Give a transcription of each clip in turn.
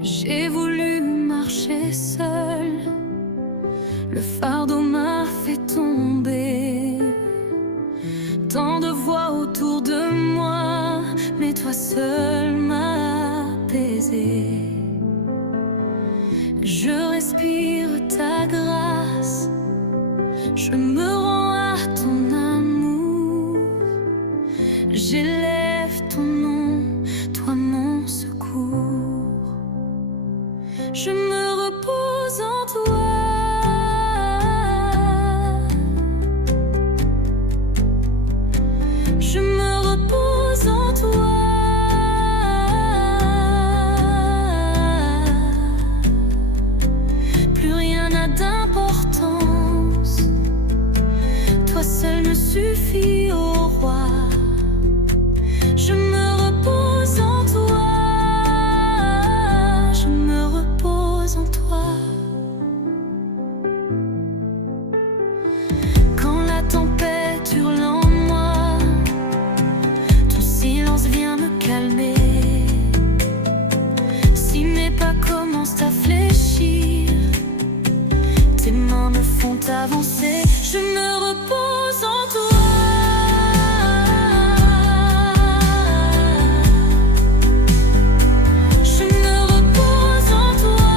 J'ai voulu marcher seule, le fardeau m'a fait tomber. Tant de voix autour de moi, mais toi seul m'as apaisé. Je respire ta grâce, je me rends à ton amour. J'élève ton nom, toi mon secours. Je me repose en toi. Je me repose en toi. Plus rien n'a d'importance. Toi seul me suffit, ô roi. Je me repose en toi. Je me repose en toi. Quand la tempête hurle en moi, ton silence vient me calmer. Si mes pas commencent à fléchir, tes mains me font avancer. Je me repose en toi. Je me repose en toi.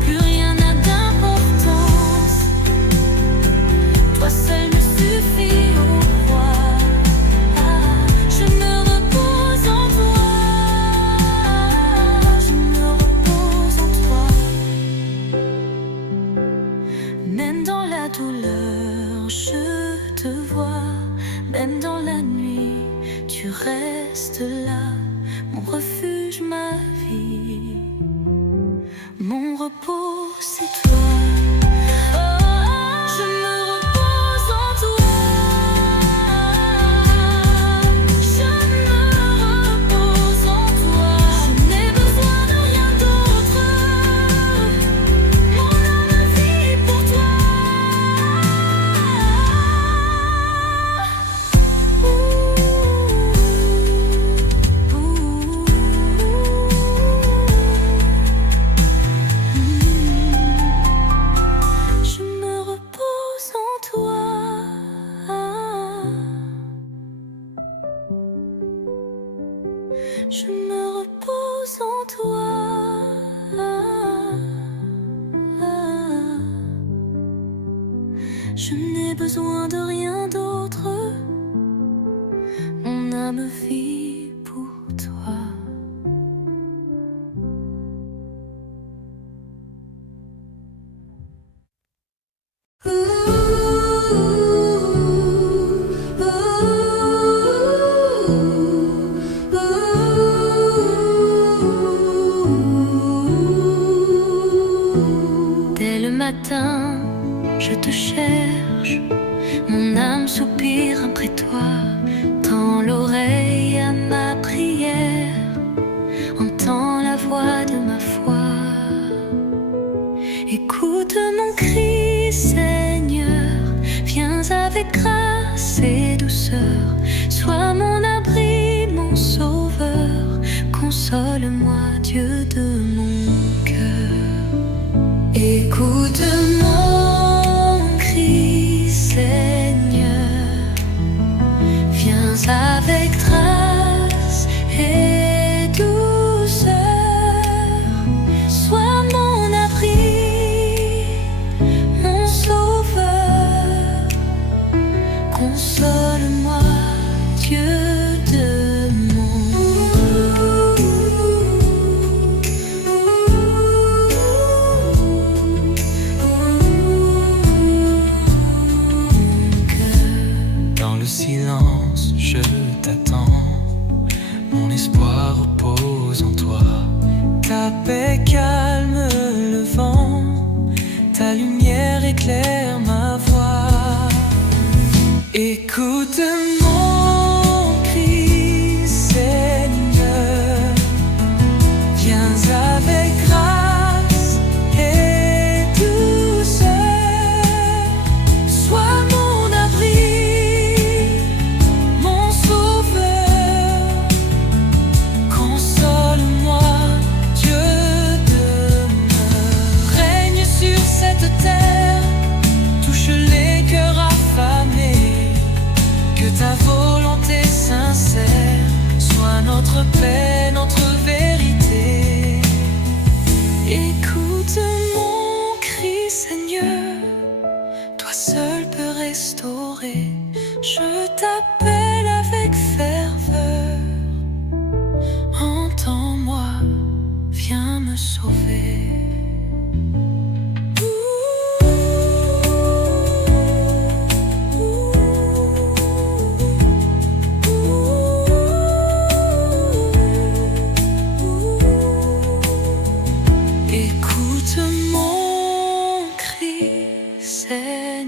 Plus rien n'a d'importance. Toi seul me suffit, ô roi. Je me repose en toi. Je me repose en toi. Même dans la douleur, je te vois. Même dans la nuit, tu restes là. Mon refuge, ma vie. Mon repos, c'est toi. Je me repose en toi. Je me repose en toi. Je n'ai besoin de rien d'autre. Mon âme vit pour toi. Je me repose en toi. Je me repose en toi. Je n'ai besoin de rien d'autre. Mon âme vit pour toi. Dès le matin, je te cherche. Mon âme soupire après toi. Tends l'oreille à ma prière. Entends la voix de ma foi. Écoute mon cri, Seigneur. Viens avec grâce et douceur. Sois mon abri, mon sauveur. Console-moi, Dieu de mon cœur. Écoute mon cri, Seigneur.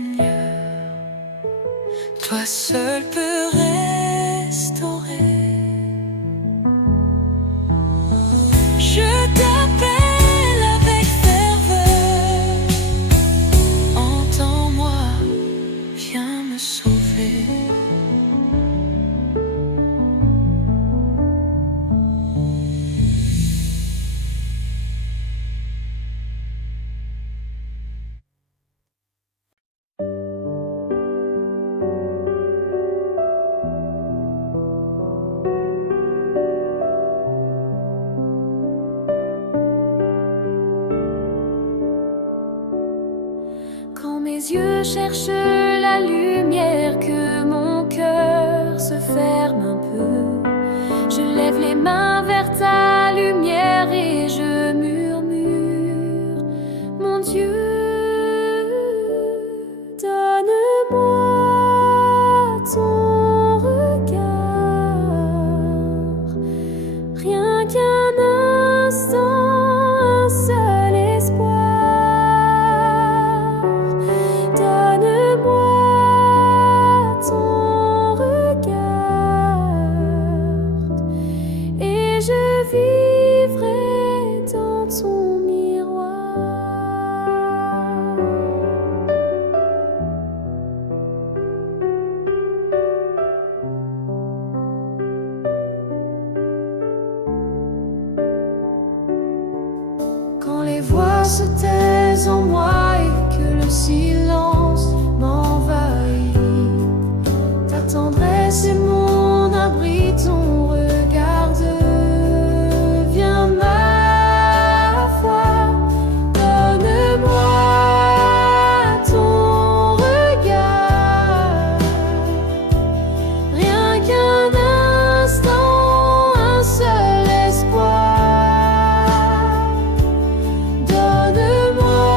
Seigneur. Toi seul peux restaurer. Je t'appelle avec ferveur. Entends-moi, viens me sauver. Quand mes yeux cherchent la lumière, que mon cœur se ferme un peu, je lève les mains vers ta lumière et je murmure: mon Dieu, donne-moi ton regard, rien qu'un instant, un seul espoir. Donne-moi ton regard et je vivrai dans ton miroir. Quand les voix se taisent en moi et que le silence m'envahit, ta tendresse est mon abri, ton regard devient ma foi. Donne-moi ton regard, rien qu'un instant, un seul espoir. Donne-moi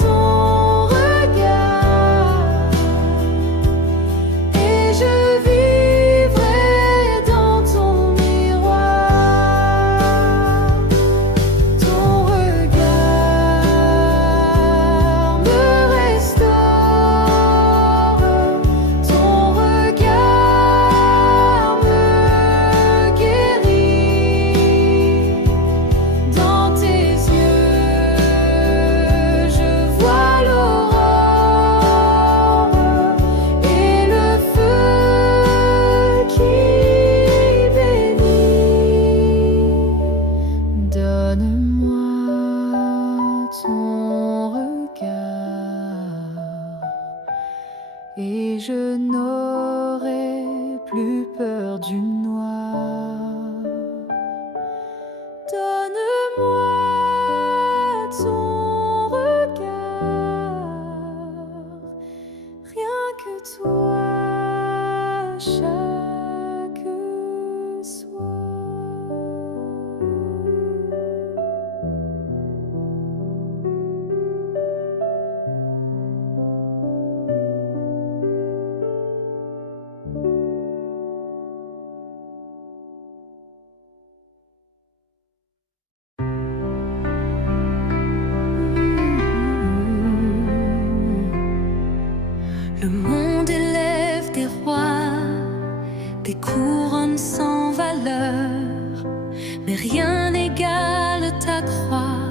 ton regard et je vivrai dans ton miroir. Ton regard me restaure, ton regard me guérit. Dans tes yeux, je vois l'aurore et le feu qui bénit. Donne-moi ton regard et je n'aurai plus peur du noir. Donne-moi ton regard, rien que toi chaque soir. Le monde élève des rois, des couronnes sans valeur, mais rien n'égale ta croix.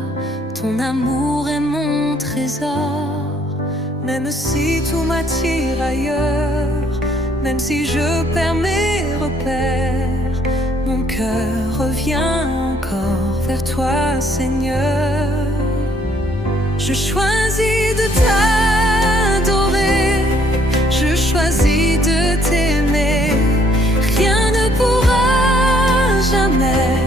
Ton amour est mon trésor. Même si tout m'attire ailleurs, même si je perds mes repères, mon cœur revient encore vers toi, Seigneur. Je choisis de t'adorer, je choisis de t'aimer. Rien ne pourra jamais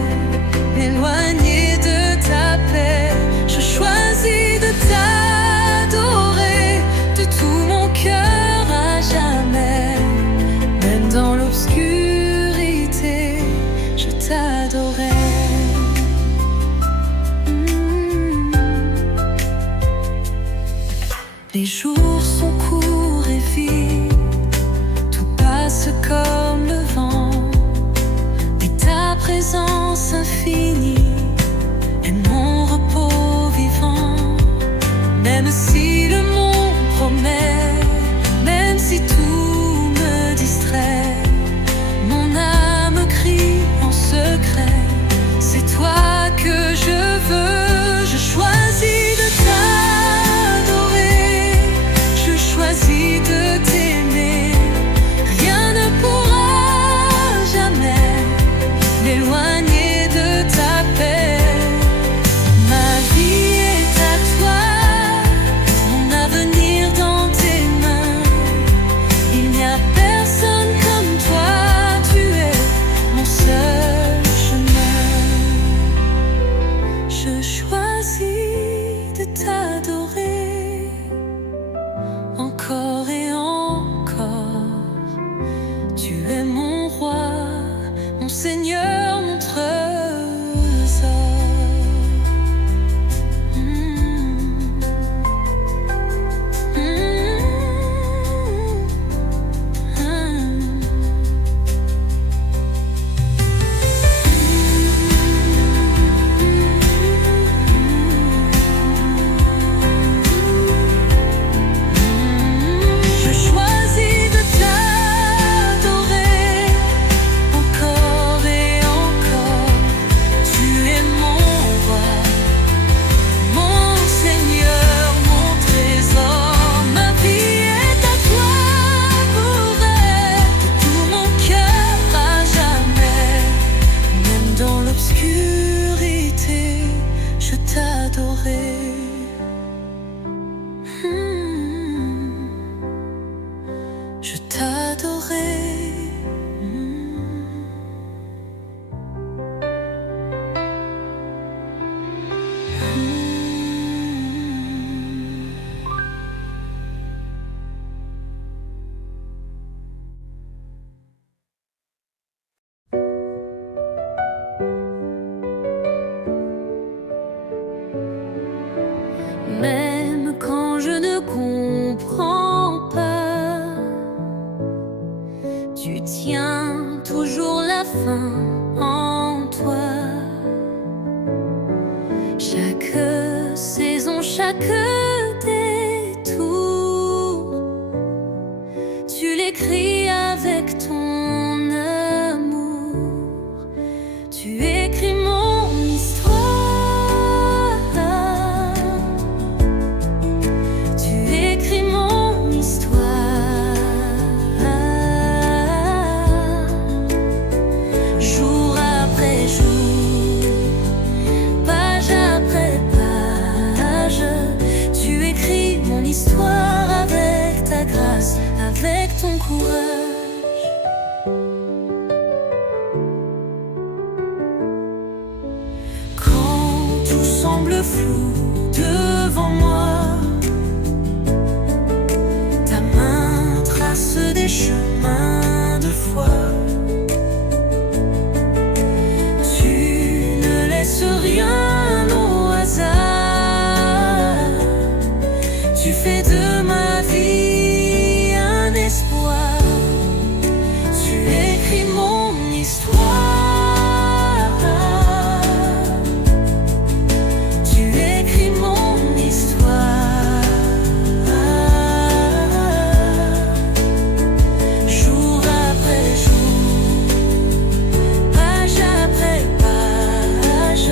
m'éloigner de ta paix. Je choisis de t'adorer de tout mon cœur à jamais. Même dans l'obscurité, je t'adorerai. Les jours sont courts et vides, tout passe comme le vent, mais ta présence infinie est mon repos vivant. Même si le monde fin en toi. Chaque saison, chaque détour, tu l'écris avec ton amour. Tu écris mon histoire. Tu écris mon histoire. Jour après jour, page après page, tu écris mon histoire avec ta grâce, avec ton courage. Quand tout semble flou devant moi, ta main trace des chemins de foi. Tu ne laisses rien au hasard. Tu fais de ma vie un espoir. Tu écris mon histoire. Tu écris mon histoire. Jour après jour, page après page,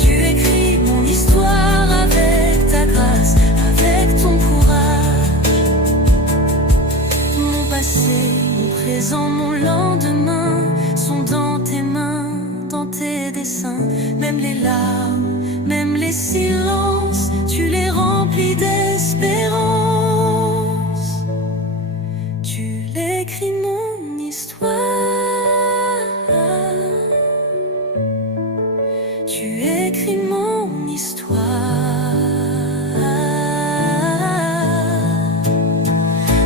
tu écris mon histoire avec ta grâce, avec ton courage. Mon passé, mon présent, mon lendemain sont dans tes mains, dans tes dessins. Même les larmes, même les silences, tu les remplis d'espérance. Tu l'écris mon histoire. Tu écris mon histoire.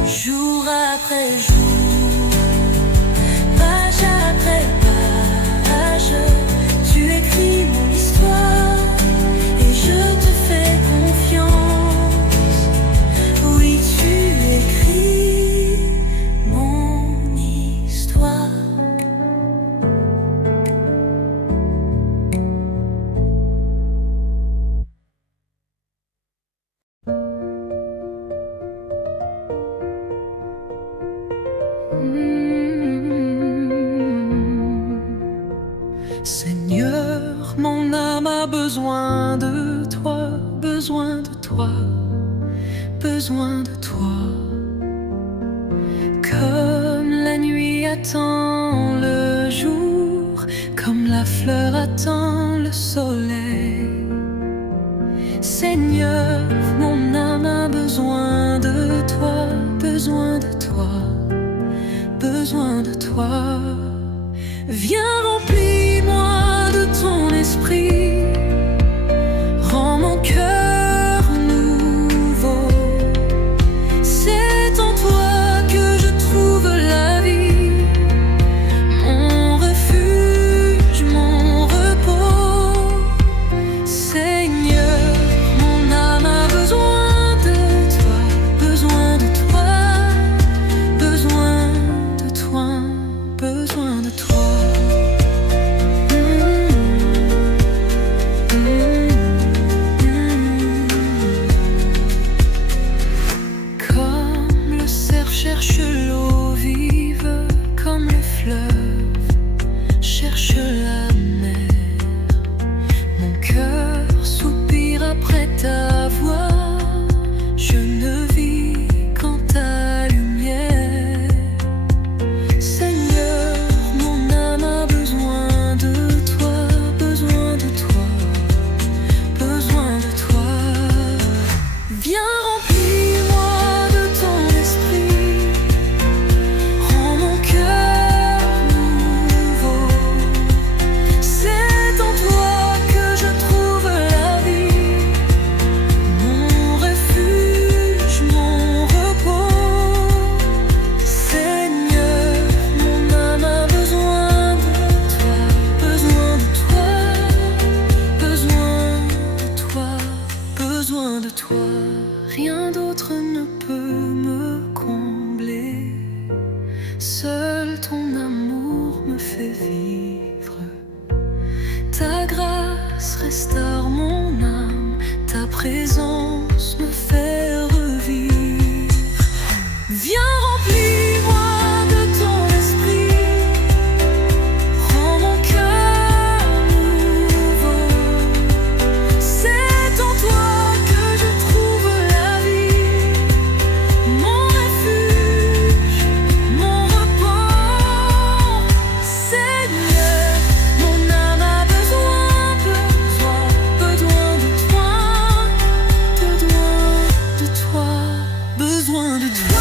Jour après jour, page après page, tu écris mon histoire et je te fais confiance. Oui, tu écris mon histoire. Seigneur, mon âme a besoin de toi, besoin de toi, besoin de toi. Comme la nuit attend le jour, comme la fleur attend le soleil. Seigneur, mon âme a besoin de toi, besoin de toi, besoin de toi. Viens remplis-moi de ton esprit, rends mon cœur nouveau. C'est en toi que je trouve la vie, mon refuge, mon repos. Seigneur, mon âme a besoin de toi, besoin de toi, besoin de toi, besoin de toi. Comme le cerf cherche l'eau vive, comme le fleuve cherche la mer, mon cœur soupire après ta voix. Je ne vis qu'en ta lumière. Seigneur, mon âme a besoin de toi, besoin de toi, besoin de toi. Viens remplis-moi de ton esprit, rends mon cœur nouveau. C'est en toi que je trouve la vie, mon refuge, mon repos. Seigneur, mon âme a besoin de toi, besoin de toi, besoin de toi, besoin de toi. Rien d'autre ne peut me combler, seul ton amour me fait vivre. besoin de toi.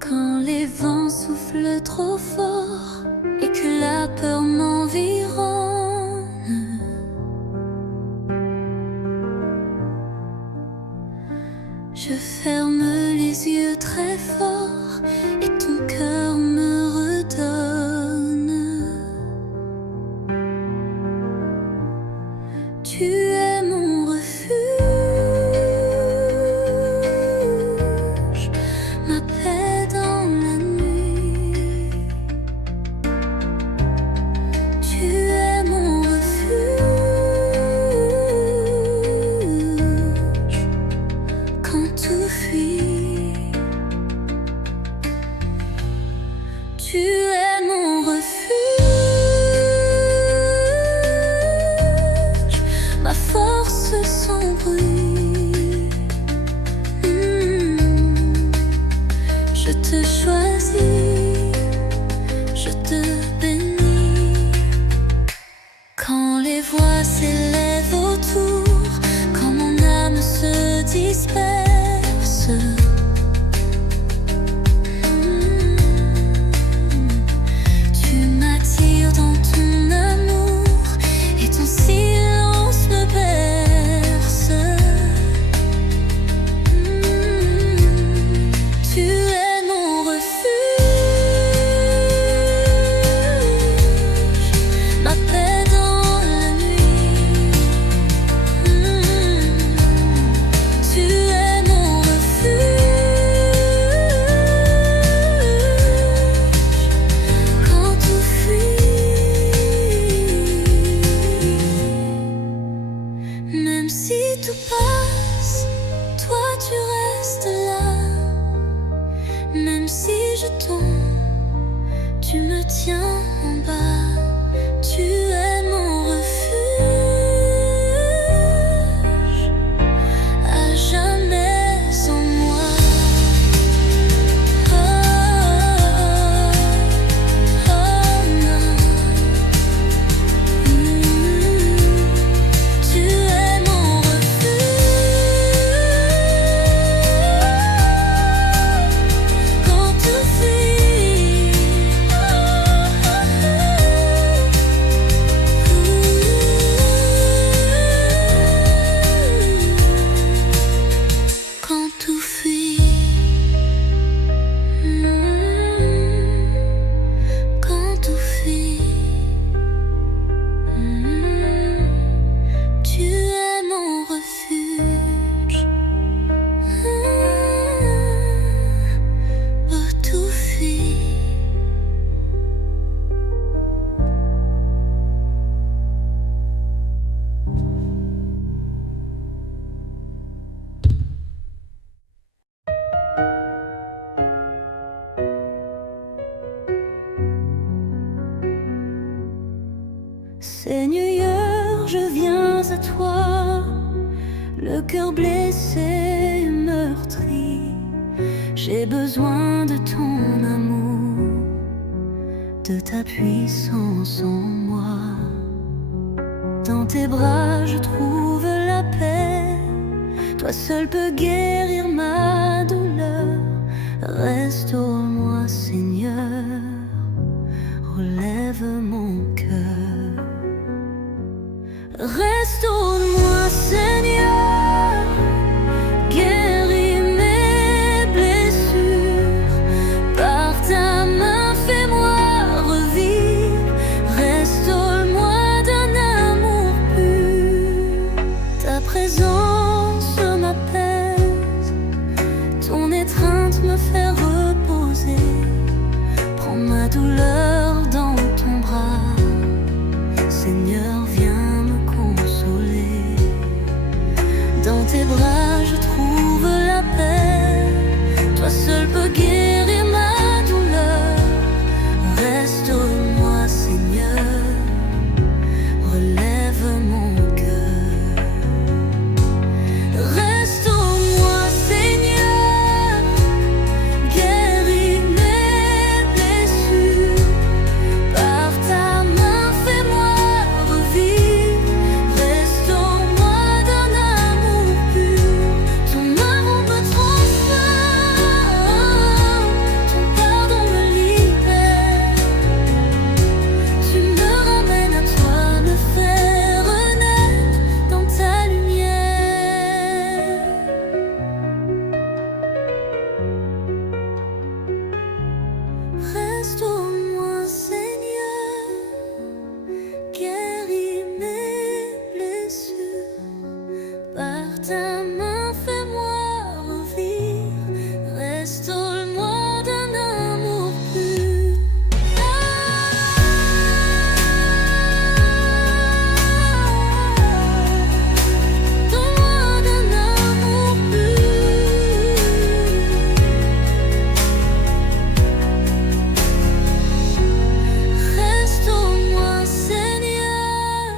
Quand les vents soufflent trop fort et que la peur m'environne, je ferme les yeux très fort et ton cœur me redonne. Tu es mon refuge, ma paix dans la nuit. Tu es mon refuge quand tout fuit. Tu es mon refuge, ma force sans bruit. Je te choisis, je te bénis. Quand les voix s'élèvent autour, quand mon âme se disperse, tu m'attires dans ton amour et ton silence me berce. Tu es mon refuge, ma paix dans la nuit. Tu es mon refuge quand tout fuit. Même si tout passe, toi tu restes là. Même si je tombe, tu me tiens en bas. Tu es mon refuge, à jamais en moi. Oh, oh, non. Tu es mon refuge quand tout fuit. Quand tout fuit. Quand tout fuit. Tu es mon refuge. Oh, tout fuit. Seigneur, je viens à toi, le cœur blessé et meurtri. J'ai besoin de ton amour, de ta puissance en moi. Dans tes bras je trouve la paix, toi seul peux guérir ma douleur. Restaure-moi Seigneur, relève mon cœur. Restaure-moi Seigneur, guéris mes blessures. Par ta main fais-moi revivre. Restaure-moi d'un amour pur. Ta présence m'apaise, ton étreinte me fait reposer. Prends ma douleur dans ton bras, Seigneur, viens me consoler. Dans tes bras je trouve la paix. Toi seul peux guérir ma douleur. Restaure-moi, Seigneur, relève mon cœur. Restaure-moi, Seigneur, guéris mes blessures. Par ta main, fais-moi revivre. Restaure-moi d'un amour pur. Ton amour me transforme, ton pardon me libère. Tu me ramènes à toi, me fais renaître dans ta lumière. Restaure-moi, Seigneur, guéris mes blessures. Par ta main, fais-moi revivre. Restaure-moi d'un amour pur. Donne-moi d'un amour pur. Restaure-moi, Seigneur,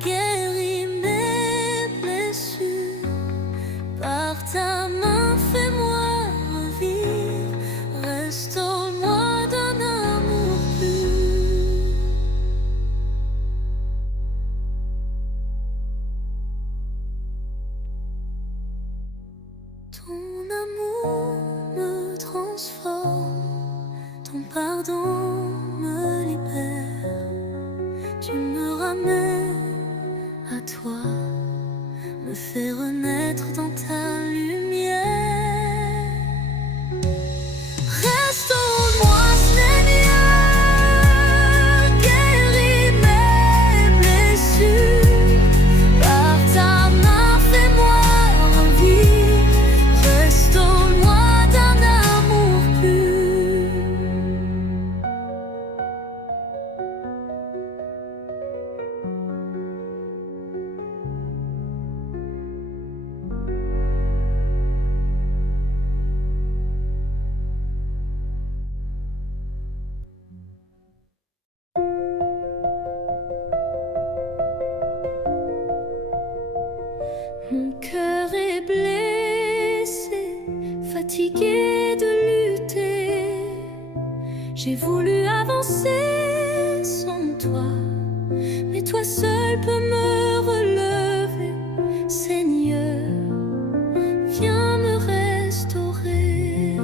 guéris mes blessures. Par ta main, fais-moi revivre. Restaure-moi d'un amour pur. Ton amour me transforme, ton pardon me libère. Tu me ramènes à toi, me fais renaître dans ta lumière. Restaure-moi, Seigneur, guéris mes blessures. Par ta main, fais-moi revivre. Restaure-moi d'un amour pur. Mon cœur est blessé, fatigué de lutter. J'ai voulu avancer sans toi, mais toi seul peux me relever. Seigneur, viens me restaurer.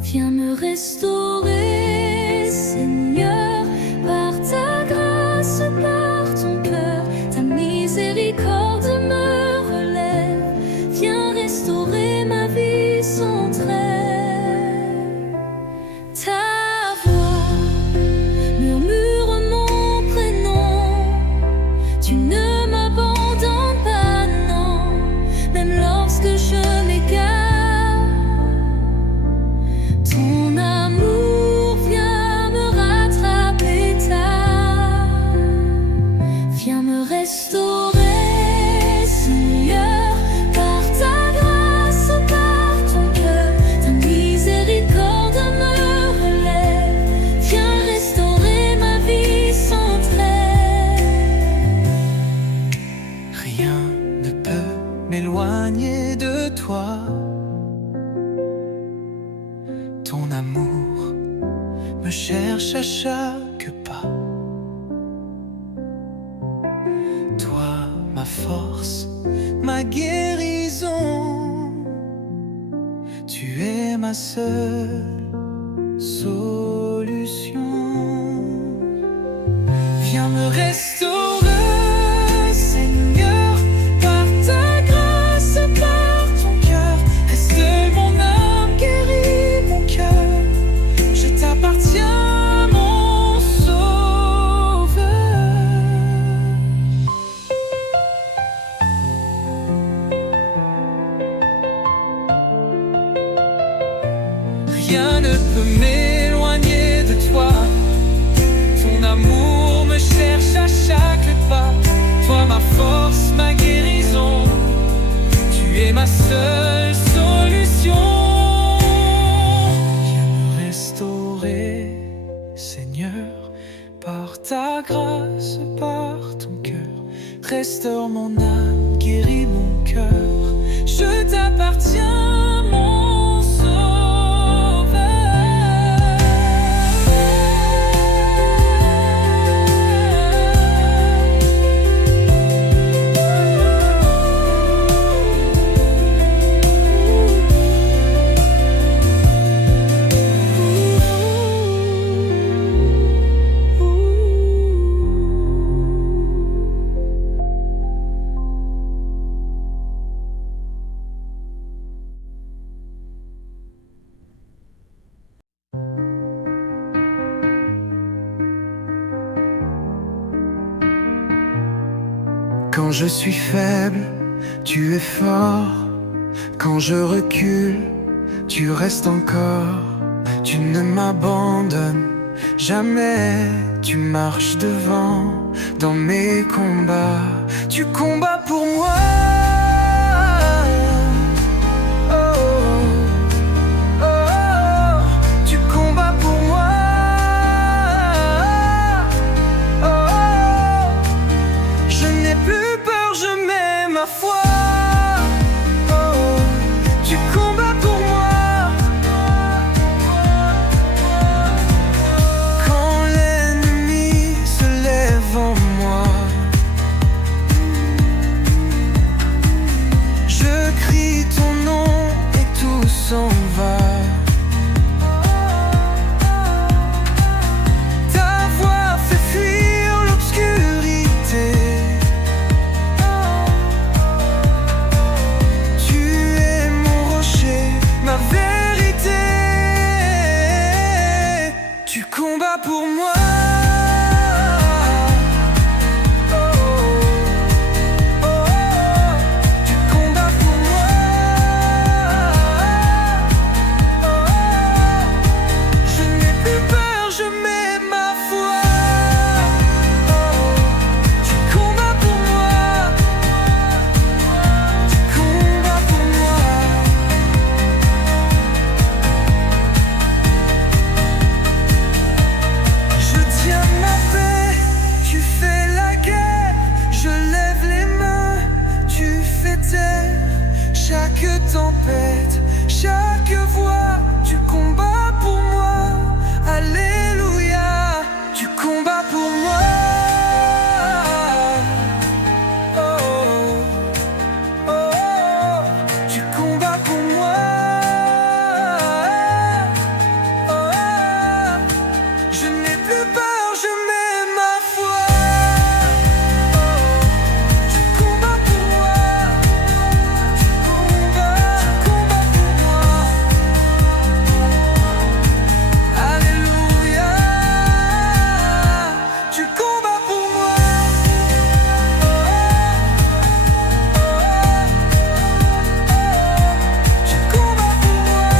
Viens me restaurer, Seigneur, par ta grâce, par ton cœur. Ta miséricorde me relève. Viens restaurer ma vie sans trêve. Ta voix murmure mon prénom. Tu ne m'abandonnes pas, non, même lorsque je m'égare. Ton amour vient me rattraper tard. Viens me restaurer, Seigneur, par ta grâce, par ton cœur. Ta miséricorde me relève. Viens restaurer ma vie sans trêve. Rien ne peut m'éloigner de toi. Ton amour me cherche à chaque pas. Toi, ma force, ma guérison. Tu es ma seule solution. Viens me restaurer, Seigneur, par ta grâce, par ton cœur. Restaure mon âme, guéris mon cœur. Je t'appartiens, mon sauveur. Rien ne peut m'éloigner de toi. Ton amour me par ta grâce, par ton cœur. Restaure mon âme, guéris mon cœur. Je t'appartiens, mon sauveur. Quand je suis faible, tu es fort. Quand je recule, tu restes encore. Tu ne m'abandonnes jamais. Tu marches devant dans mes combats. Tu combats pour moi. Oh, oh, oh. Tu combats pour moi. Oh, oh. Je n'ai plus peur, je mets ma foi. Oh, tu combats pour moi. Quand l'ennemi se lève en moi, je crie ton nom et tout s'en va. Ta voix fait fuir l'obscurité. Ma vérité, tu combats pour moi. Oh, oh, oh, tu combats pour moi. Oh, je n'ai plus peur, je mets ma foi. Oh, tu combats pour moi. Tu combats pour moi. Tu fais la guerre, je lève les mains, tu fais taire chaque tempête, chaque voix, tu combats pour moi. Alléluia, tu combats pour moi. Oh, oh, oh, tu combats pour moi. Oh, oh, je n'ai plus peur, je mets ma foi. Tu combats pour moi. Tu combats pour moi. Alléluia. Tu combats pour moi. Tu combats pour moi.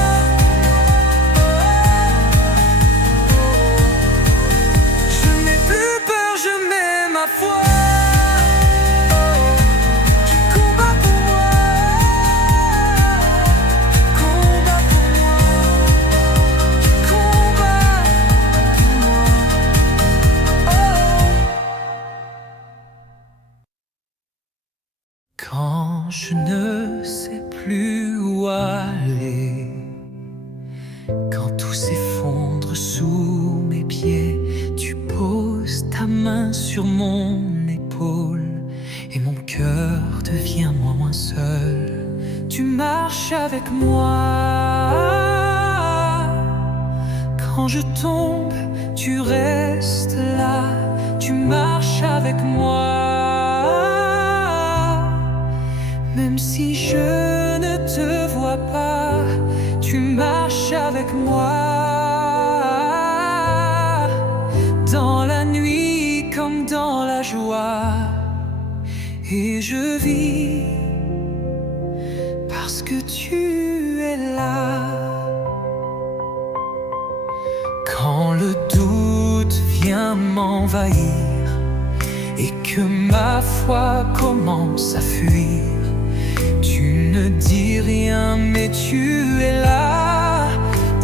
Je n'ai plus peur, je mets ma foi. Tu combats pour moi. Tu combats pour moi. Tu combats pour moi. Oh. Quand je ne sais plus où aller, quand tout s'effondre sous mes pieds, tu poses ta main sur mon épaule et mon cœur devient moins seul. Tu marches avec moi. Quand je tombe, tu restes là. Tu marches avec moi. Même si je ne te vois pas, tu marches avec moi. Dans la nuit comme dans la joie. Et je vis parce que tu es là. Quand le doute vient m'envahir et que ma foi commence à fuir, tu ne dis rien mais tu es là.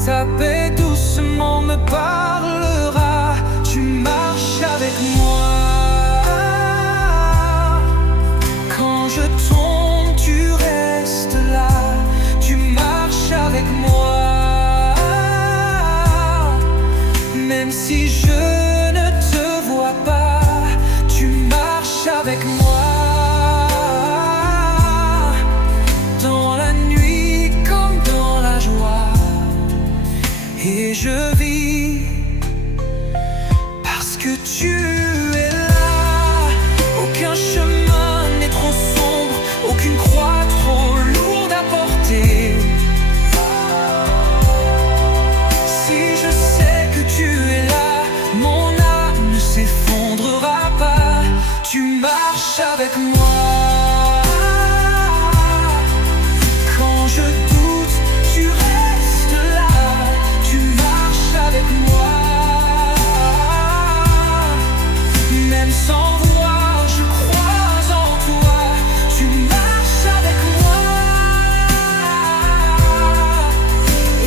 Ta paix doucement me parlera. Tu marches tu es là. Aucun chemin n'est trop sombre, aucune croix trop lourde à porter. Si je sais que tu es là, mon âme ne s'effondrera pas. Tu marches avec moi. Quand je doute, tu restes là. Tu marches avec moi. Même sans voir, je crois en toi. Tu marches avec moi.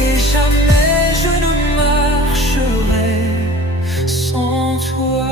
Et jamais je ne marcherai sans toi.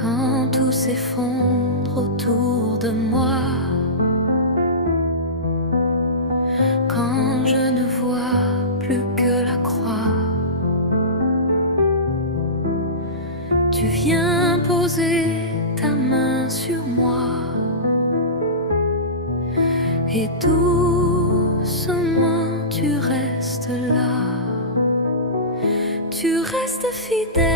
Quand tout s'effondre autour de moi, quand je ne vois plus que la croix, tu viens poser ta main sur moi et doucement tu restes là. Tu restes fidèle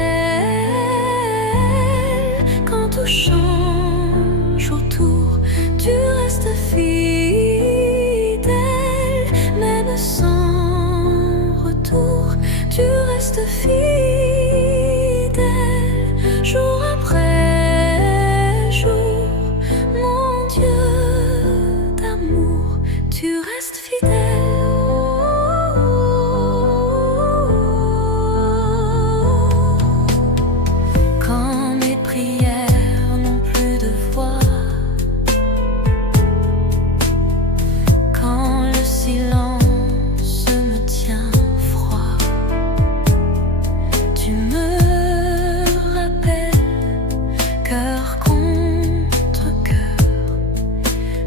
quand tout change autour. Tu restes fidèle même sans retour. Tu restes fidèle jour après jour. Mon Dieu d'amour, tu restes fidèle.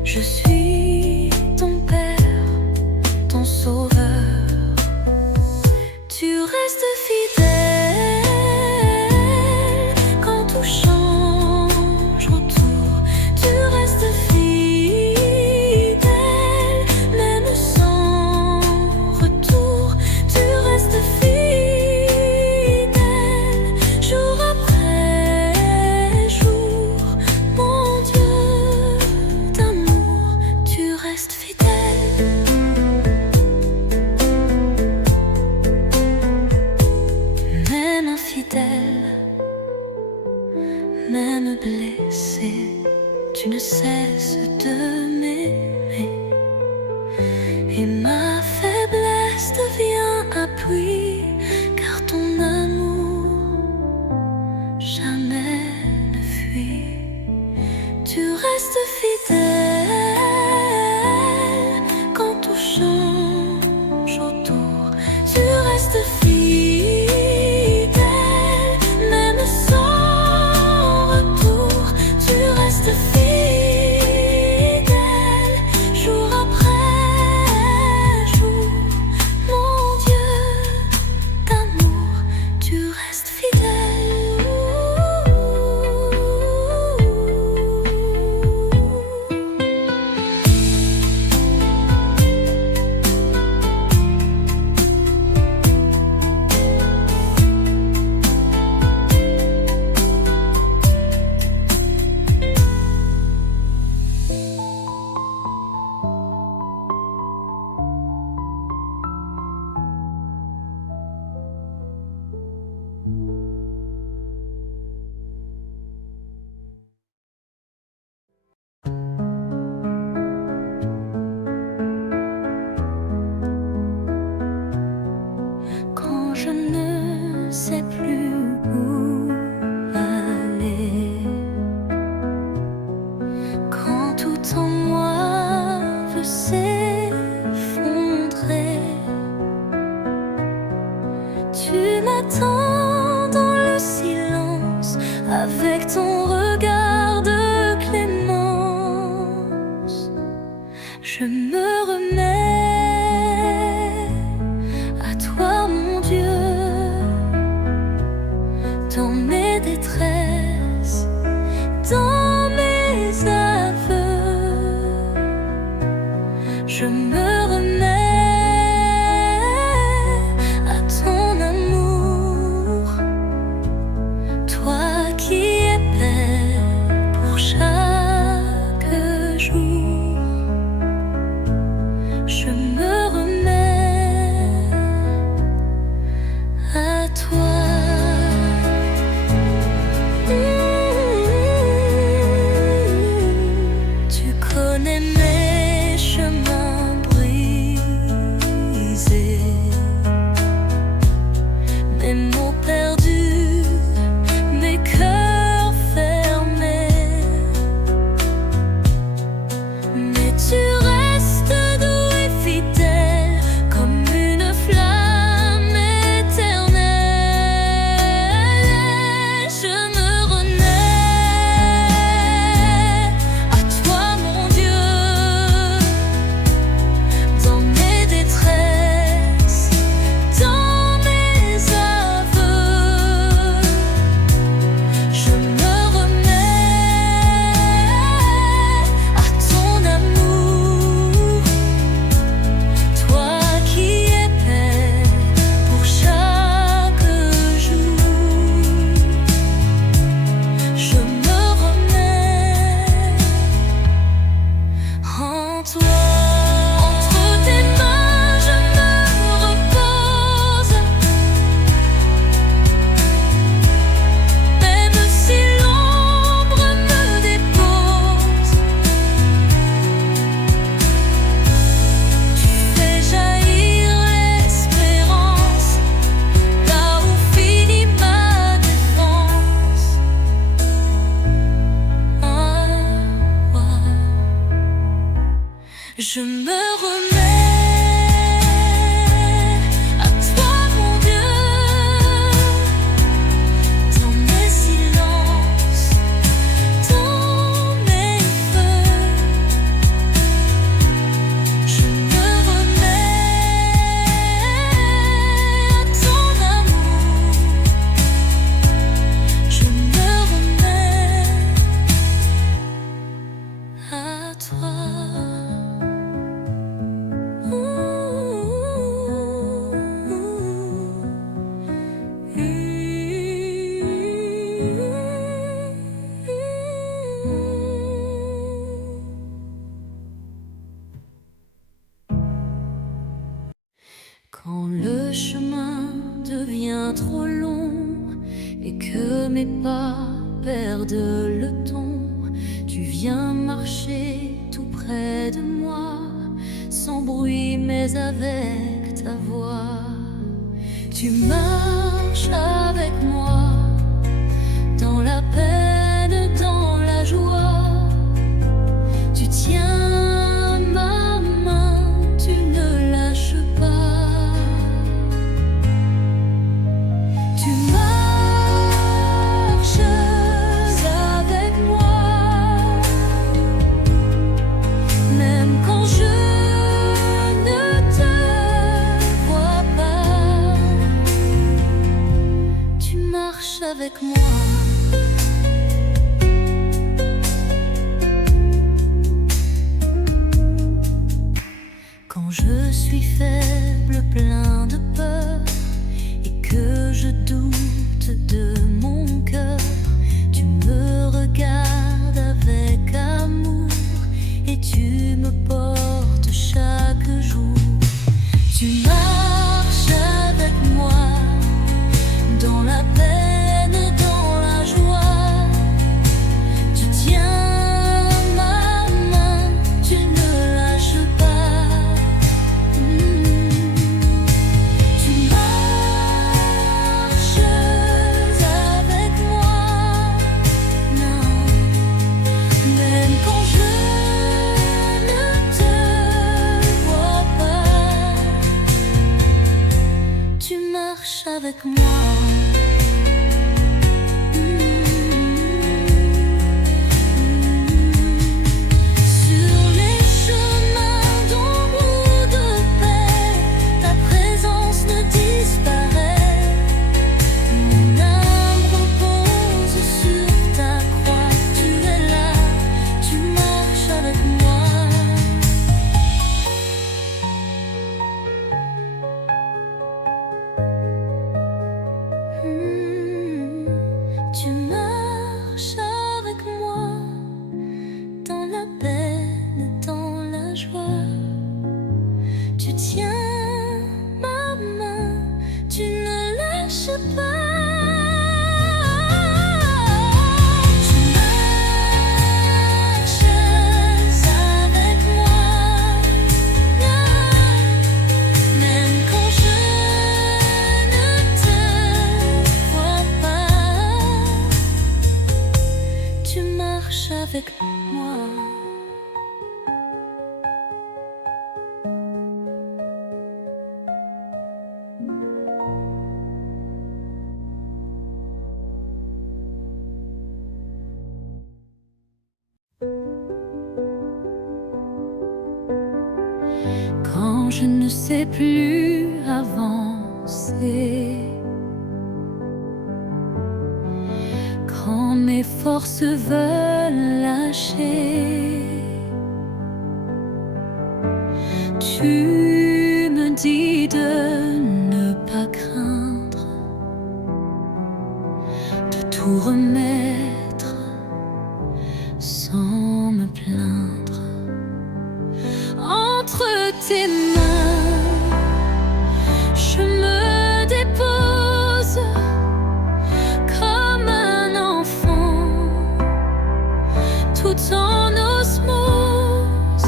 Je suis ton Père, ton Sauveur. Tu restes fidèle quand tout change autour. Tu restes fidèle même sans retour. Tu restes fidèle jour après jour. Mon Dieu d'amour, tu restes fidèle. Même infidèle, même blessé, tu ne cesses de m'aimer. Et ma faiblesse devient appui, car ton amour jamais ne fuit. Tu restes fidèle quand tout change autour. Tu restes fidèle même sans retour. Tu restes fidèle Tu m'attends dans le silence avec ton regard de clémence. Je me remets à toi, mon Dieu, dans mes détresses, dans mes aveux. Je me remets à ton amour, toi qui es belle pour chaque jour. Je me remets à toi. Tu connais mes chemins brisés, mes mots perdus, mes cœurs fermés. Mais tu restes doux et fidèle comme une flamme éternelle. Je me remets à toi, mon Dieu, dans mes détresses, dans mes aveux. Je me remets à ton amour, toi qui es belle pour chaque jour. Je me remets en toi. Entre tes mains je me repose, même si l'ombre me dépose. Tu fais jaillir l'espérance là où finit ma défense. Je me remets à toi, mon Dieu, dans mes silences, dans mes feux. Je me remets à ton amour. Je me remets à toi. Quand le chemin devient trop long et que mes pas perdent le ton, tu viens marcher tout près de moi, sans bruit mais avec ta voix. Tu marches avec moi dans la peine, dans la joie. Tu tiens ma main, tu ne lâches pas. Tu marches avec moi, même quand je ne te vois pas. Tu marches avec moi. Quand je suis faible, plein de peur, et que je doute de mon cœur, tu me regardes avec amour et tu me portes chaque jour. Tu marches avec moi dans la peine, dans la avec moi. Sur les chemins d'ombre ou de paix, ta présence ne disparaît. Mon âme repose sur ta croix. Tu es là, tu marches avec moi. Tu marches avec moi dans la peine et dans la joie. Tu tiens ma main, tu ne lâches pas. Tu marches avec moi, même quand je ne te vois pas. Tu marches avec moi. Quand je ne sais plus avancer, quand mes forces veulent lâcher, tu me dis de ne pas craindre, de tout remettre sans me plaindre. Entre tes mains, je me dépose comme un enfant, tout en osmose.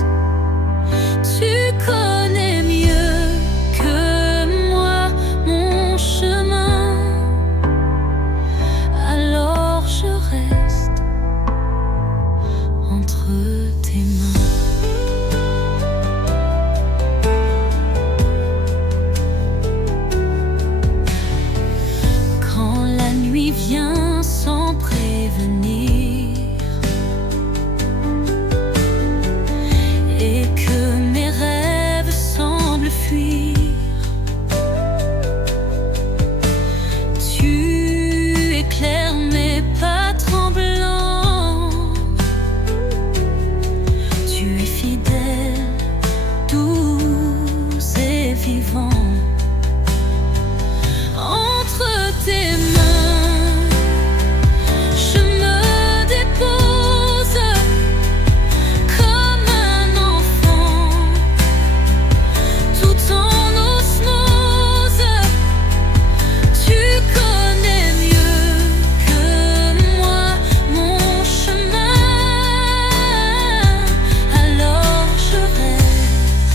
Tu connais mieux que moi mon chemin, alors je reste entre tes mains. Quand la nuit vient sans prévenir et que mes rêves semblent fuir, tu éclaires mes pas tremblants. Tu es fidèle, doux et vivant. Entre tes mains, je me dépose comme un enfant, tout en osmose. Tu connais mieux que moi mon chemin, alors je reste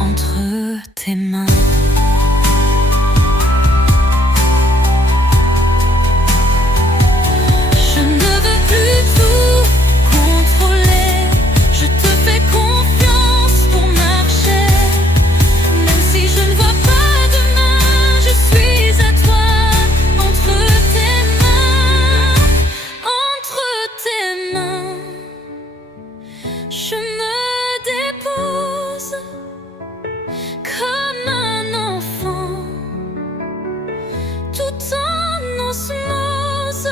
entre tes mains. Je ne veux plus tout contrôler, je te fais confiance pour marcher. Même si je ne vois pas demain, je suis à toi. Entre tes mains, je me dépose comme un enfant, tout en osmose.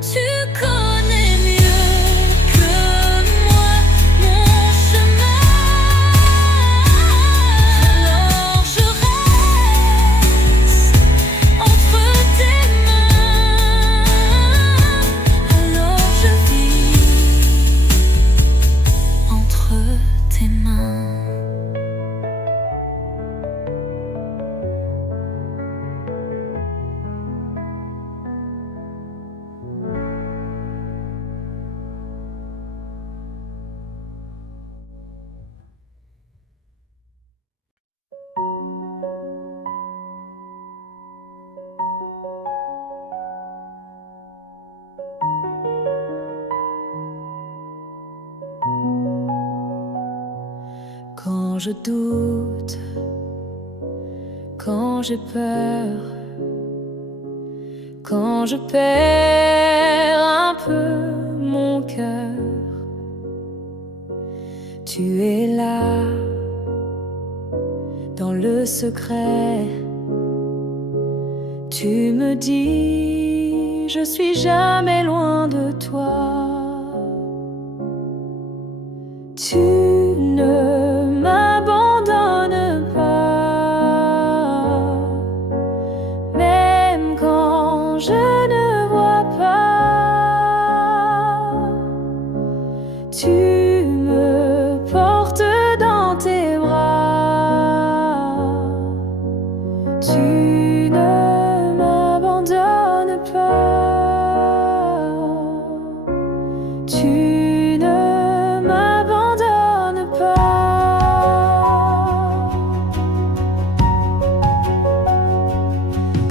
Tu connais mieux que moi mon chemin, alors je reste entre tes mains, alors je vis entre tes mains. Quand je doute, quand j'ai peur, quand je perds un peu mon cœur. Tu es là, dans le secret. Tu me dis, je suis jamais loin de toi. Tu ne m'abandonnes pas, même quand je ne vois pas. Tu me portes dans tes bras. Tu ne m'abandonnes pas. Tu ne m'abandonnes pas.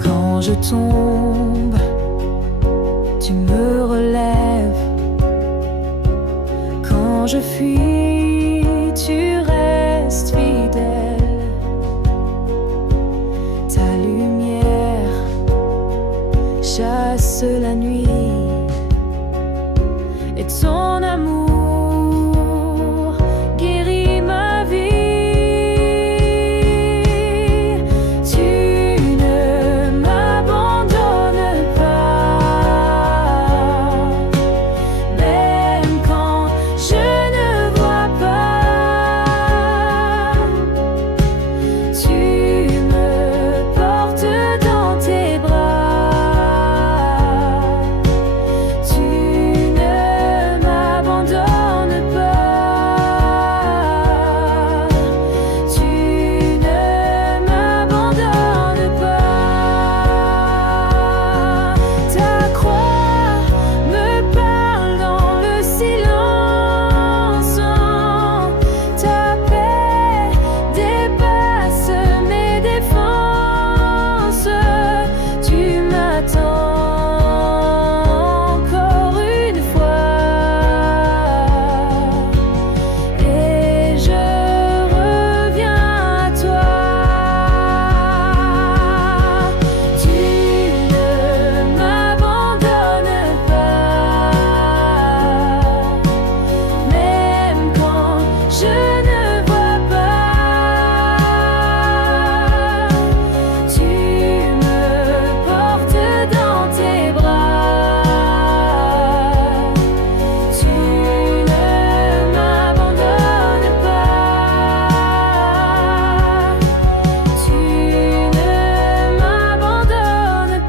Quand je tombe, tu me relèves. Quand je fuis, tu restes fidèle. Ta lumière chasse la nuit et ton amour guérit ma vie. Tu ne m'abandonnes pas, même quand je ne vois pas. Tu me portes dans tes bras. Tu ne m'abandonnes pas. Tu ne m'abandonnes pas. Ta croix me parle dans le silence. Ta paix dépasse mes défenses. Tu m'attends encore une fois et je reviens à toi. Tu ne m'abandonnes pas, même quand je ne vois pas. Tu me portes dans tes bras. Tu ne m'abandonnes pas. Tu ne m'abandonnes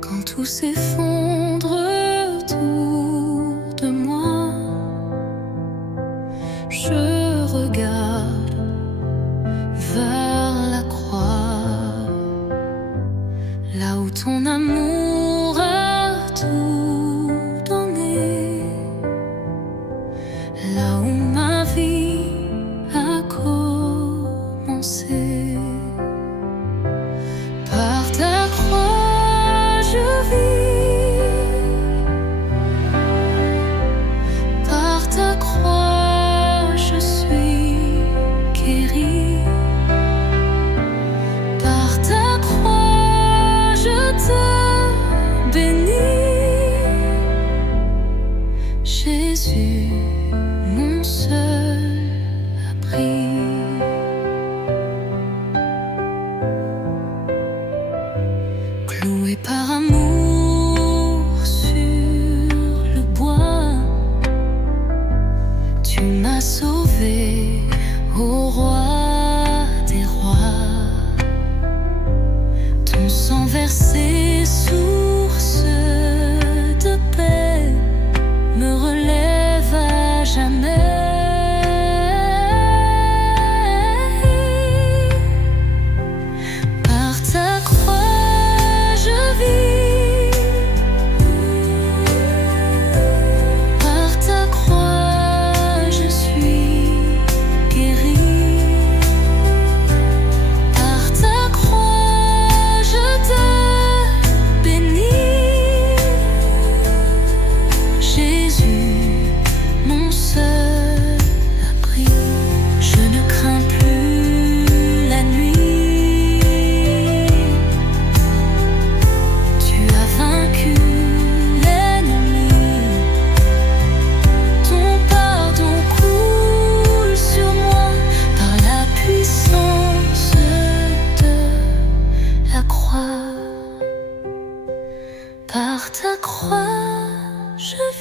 Quand tout s'effondre autour de moi, je regarde vers la croix, là où ton amour a tout donné, là où ma vie a commencé. Par ta croix je vis, par ta croix je suis guéri, par ta croix je te bénis. Jésus, mon seul abri. Cloué par amour sur le bois, tu m'as sauvé, ô roi des rois. Ton sang versé, source de paix, me relève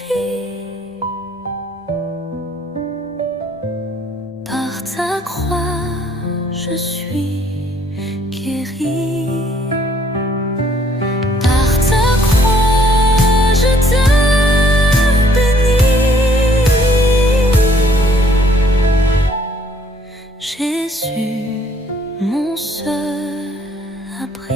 vie. Par ta croix, je suis guérie. Par ta croix, je te bénis. Jésus, mon seul abri.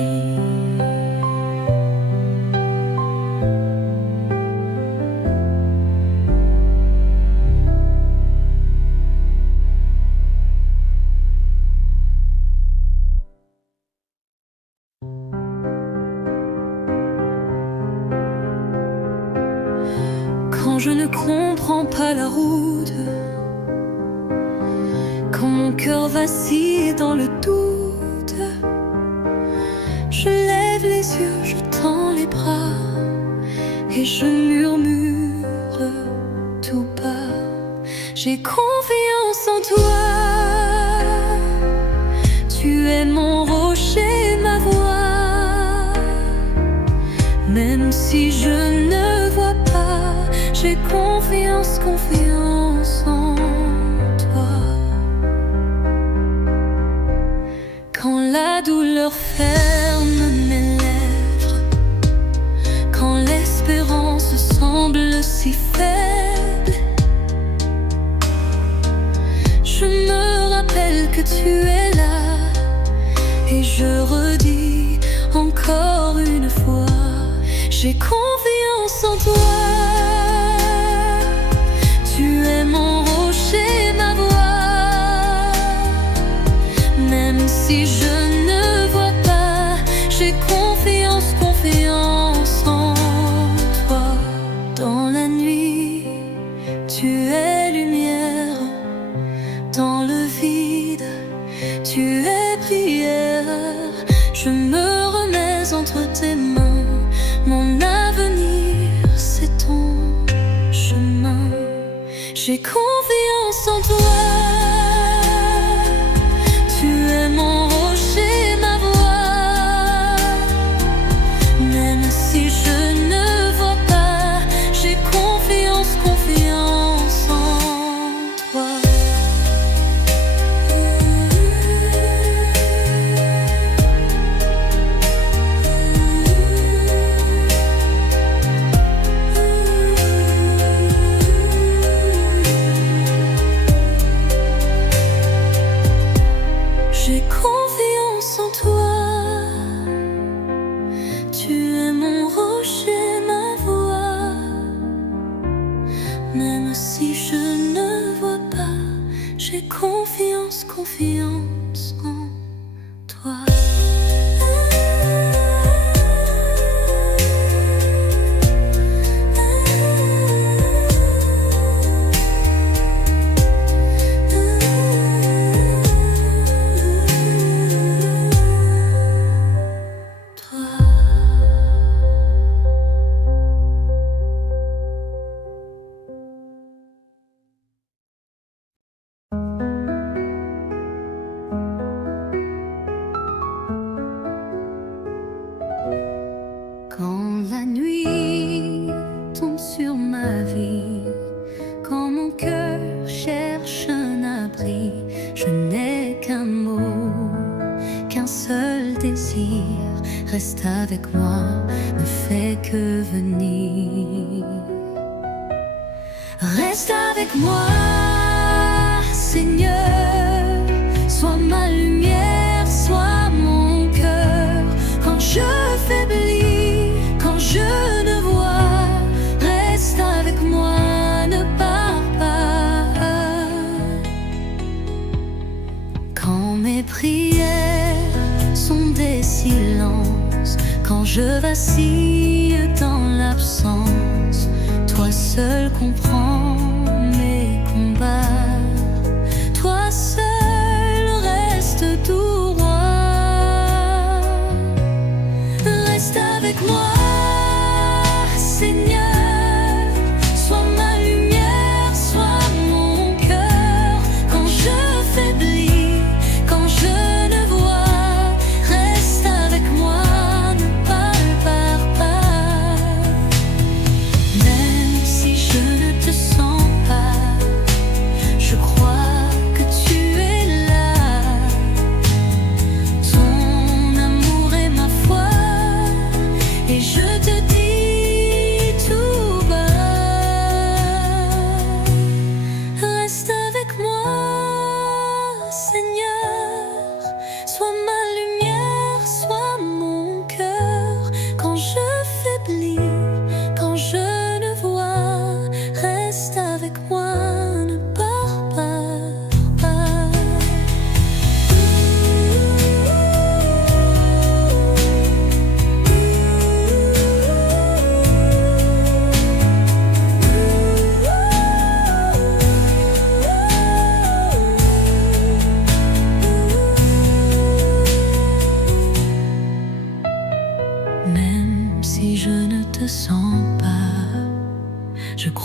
Quand je ne comprends pas la route, quand mon cœur vacille dans le doute, je lève les yeux, je tends les bras et je murmure tout bas: j'ai confiance en toi. Tu es mon rocher, ma voix. Même si je ne vois pas, j'ai confiance, confiance en toi. Quand la douleur ferme mes lèvres, quand l'espérance semble si faible, je me rappelle que tu es là et je redis encore une fois: j'ai confiance en toi. Tu es mon rocher, ma voix. Même si je ne vois pas, j'ai confiance, confiance en toi. Dans la nuit, tu es lumière. Dans le vide, tu es prière. Je me remets entre tes mains. Mon avenir, c'est ton chemin. J'ai confiance en toi. Tu es mon rocher, ma voix. Même si je ne vois pas, j'ai confiance, confiance en toi. J'ai confiance en toi. Tu es mon rocher, ma voix. Même si je ne vois pas, j'ai confiance, confiance en toi. Quand la nuit tombe sur ma vie, quand mon cœur cherche un abri, je n'ai qu'un mot, qu'un seul désir: reste avec moi, ne fais que venir. Reste avec moi, Seigneur, sois ma lumière, sois mon cœur. Quand je faiblis, quand je ne vois, reste avec moi, ne pars pas. Quand mes prières sont des silences, quand je vacille dans l'absence, toi seul comprends mes combats. Toi seul reste tout roi. Reste avec moi, Seigneur, sois ma lumière, sois mon cœur. Quand je faiblis, quand je ne vois, reste avec moi, ne pars pas. Même si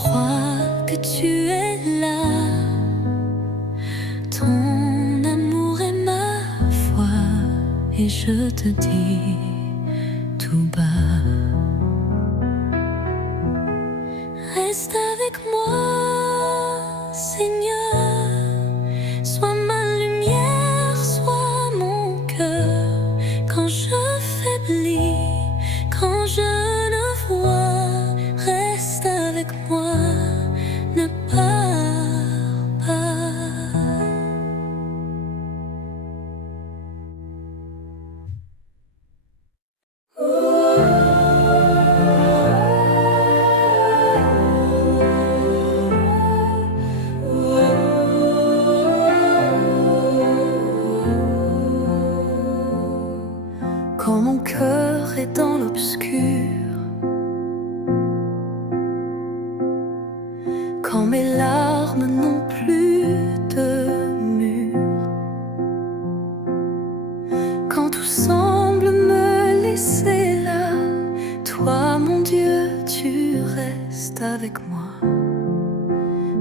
crois que tu es là. Ton amour est ma foi, et je te dis tout bas: reste avec moi, Seigneur. Sois ma lumière, sois mon cœur. Quand je faiblis, quand je ne vois, reste avec moi, ne pars pas. Quand mon cœur est dans l'obscur, quand mes larmes n'ont plus de mur, quand tout semble me laisser là, toi mon Dieu, tu restes avec moi.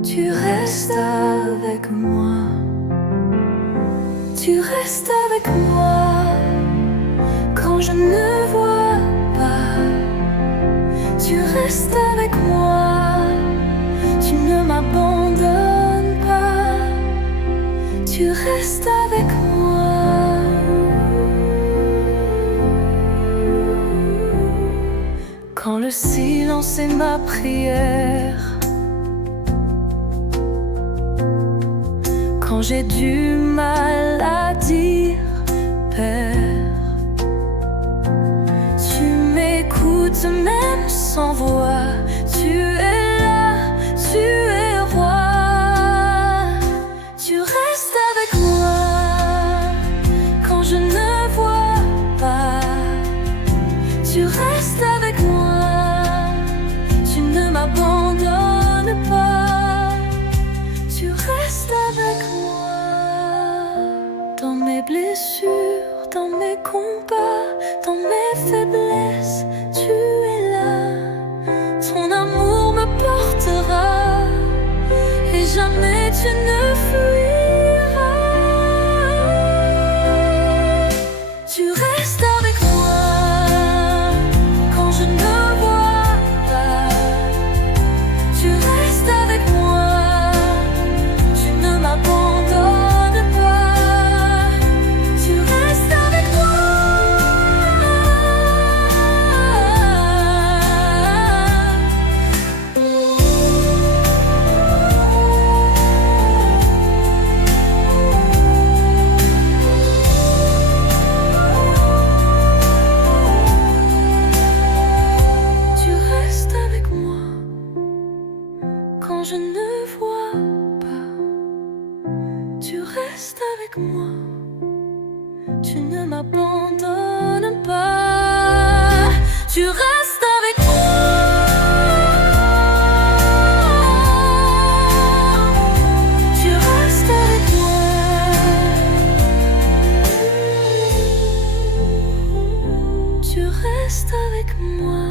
Tu restes avec moi. Tu restes avec moi. Quand je ne vois pas, tu restes avec moi. Tu ne m'abandonnes pas. Tu restes avec moi. Quand le silence est ma prière, quand j'ai du mal à dire Père, tu m'écoutes même sans voix. Tu es là, tu es roi. Tu restes avec moi quand je ne vois pas. Tu restes avec moi. Tu ne m'abandonnes pas. Tu restes avec moi. Dans mes blessures, dans mes combats, dans mes faiblesses, tu es là. Ton amour me portera et jamais tu ne fuiras. Tu restes avec moi quand je ne vois pas. Tu restes avec moi. Tu ne m'abandonnes pas. Tu restes avec moi. Tu restes avec moi quand je ne vois pas. Tu restes avec moi. Tu ne m'abandonnes pas. Tu restes avec moi. Tu restes avec moi. Tu restes avec moi.